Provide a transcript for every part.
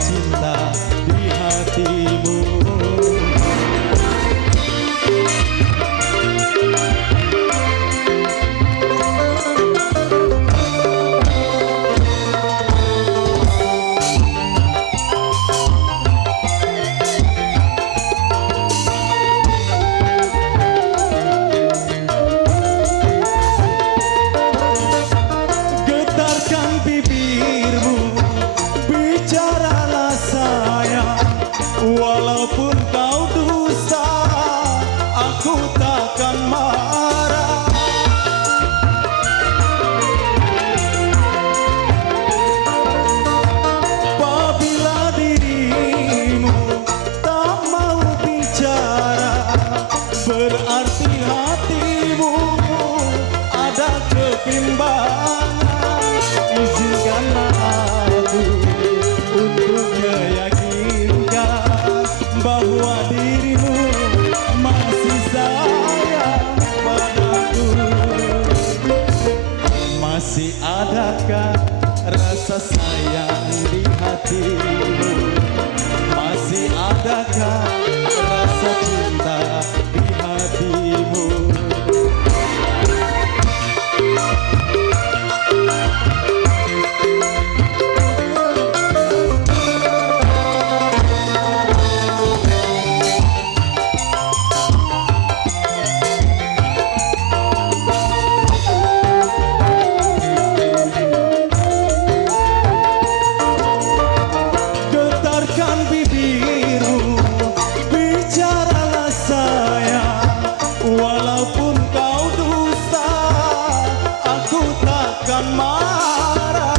cinta di hatimu. Walaupun kau dusta, aku takkan marah. Apabila dirimu tak mau bicara, berarti hatimu ada kebimbangan. Izinkanlah aku untuk meyakinkan bahwa dirimu masih sayang padaku. Masih adakah rasa sayang di hatimu? Masih adakah rasa cinta di hatimu? Walaupun kau dusta, aku takkan marah.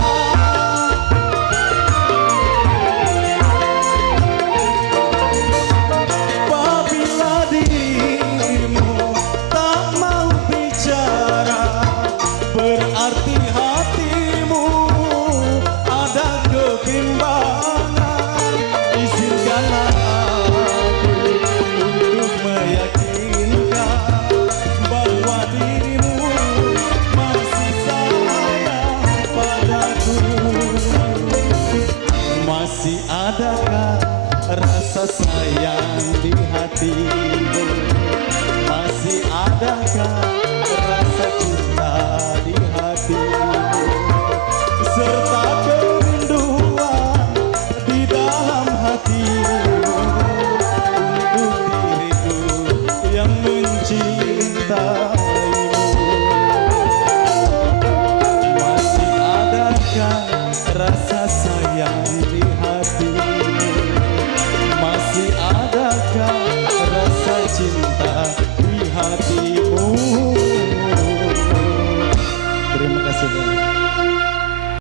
Apabila dirimu tak mau bicara, berarti hatimu ada kebimbangan. Izinkanlah aku untuk meyakinkan bahwa dirimu masih sayang padaku. Masih adakah rasa sayang di hatimu? Masih adakah rasa cinta